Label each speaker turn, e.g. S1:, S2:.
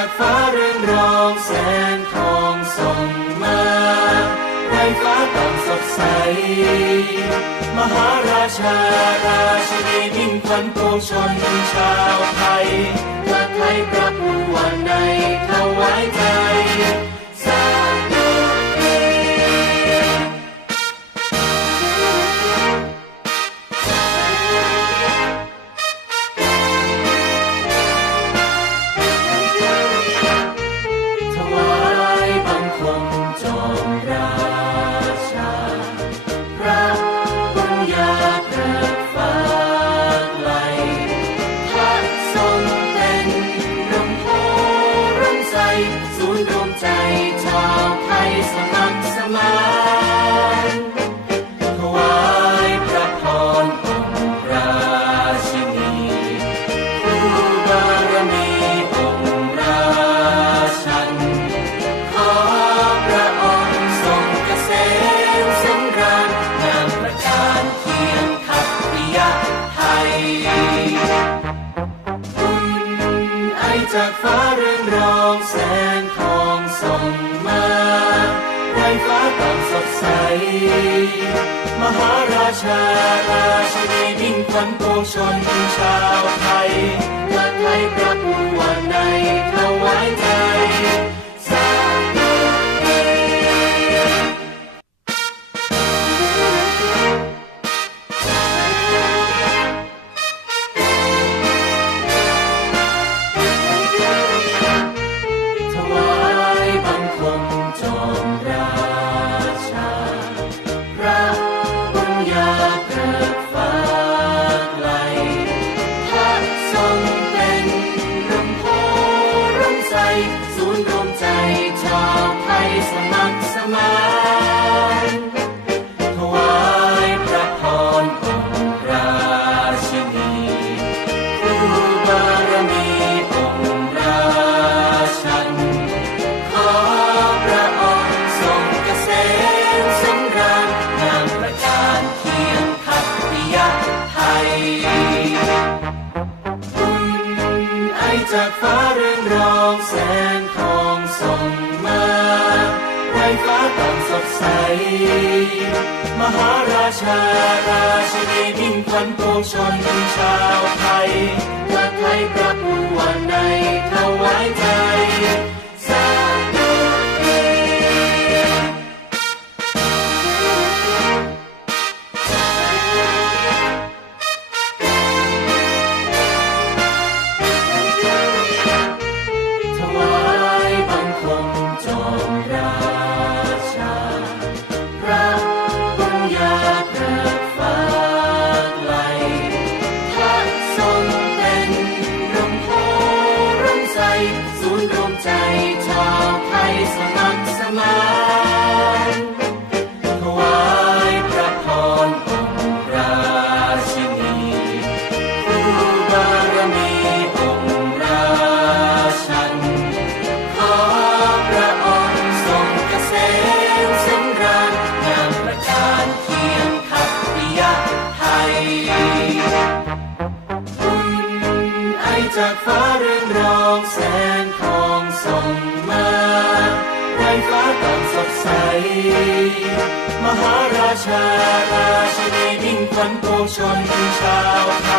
S1: ากฟ้าเรืองรองแสงทองส่องมาในฟ้าต่างสดใส มหาราชาราชินีมิ่งพันปวงชนชาวไทย มหาราชาราชินีมิ่งขวันปวงชนชาวไทย อุ่ไอจากฟ้าเรืองรองแสงทองส่งมาไฟฟ้าต่างสดใส มหาราชาราชินีมิ่งพันปวงชนชาวไทยและไทย มหาราชาราชินีมิ่งขวัญปวงชนชาวไท